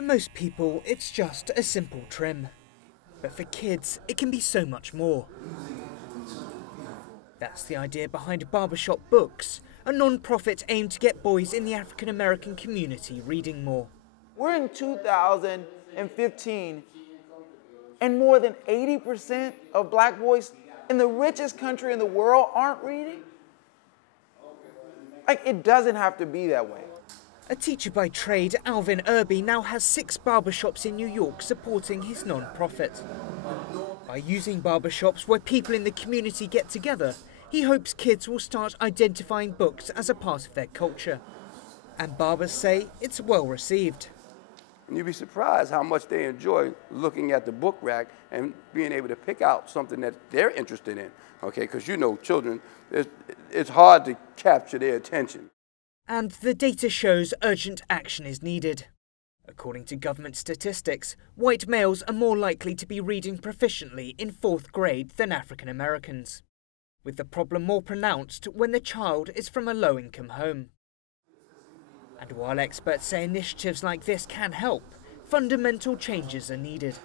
For most people, it's just a simple trim. But for kids, it can be so much more. That's the idea behind Barbershop Books, a non-profit aimed to get boys in the African American community reading more. We're in 2015, and more than 80% of black boys in the richest country in the world aren't reading. Like, it doesn't have to be that way. A teacher by trade, Alvin Irby now has 6 barbershops in New York supporting his non-profit. By using barbershops where people in the community get together, he hopes kids will start identifying books as a part of their culture. And barbers say it's well received. And you'd be surprised how much they enjoy looking at the book rack and being able to pick out something that they're interested in, okay? Because you know, children, it's hard to capture their attention. And the data shows urgent action is needed. According to government statistics, white males are more likely to be reading proficiently in 4th grade than African Americans, with the problem more pronounced when the child is from a low-income home. And while experts say initiatives like this can help, fundamental changes are needed.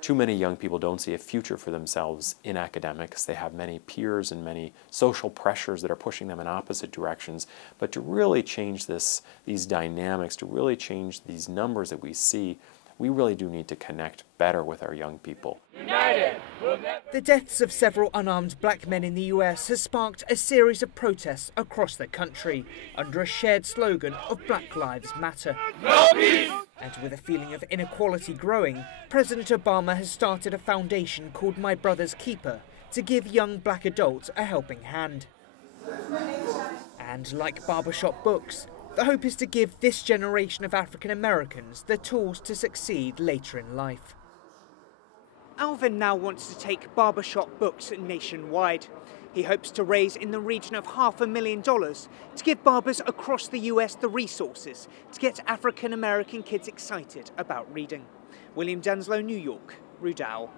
Too many young people don't see a future for themselves in academics. They have many peers and many social pressures that are pushing them in opposite directions. But to really change these dynamics, to really change these numbers that we see, we really do need to connect better with our young people. United! The deaths of several unarmed black men in the US has sparked a series of protests across the country under a shared slogan of Black Lives Matter. No peace! And with a feeling of inequality growing, President Obama has started a foundation called My Brother's Keeper to give young black adults a helping hand. And like Barbershop Books, the hope is to give this generation of African Americans the tools to succeed later in life. Alvin now wants to take Barbershop Books nationwide. He hopes to raise in the region of $500,000 to give barbers across the US the resources to get African American kids excited about reading. William Denselow, New York, Rudal.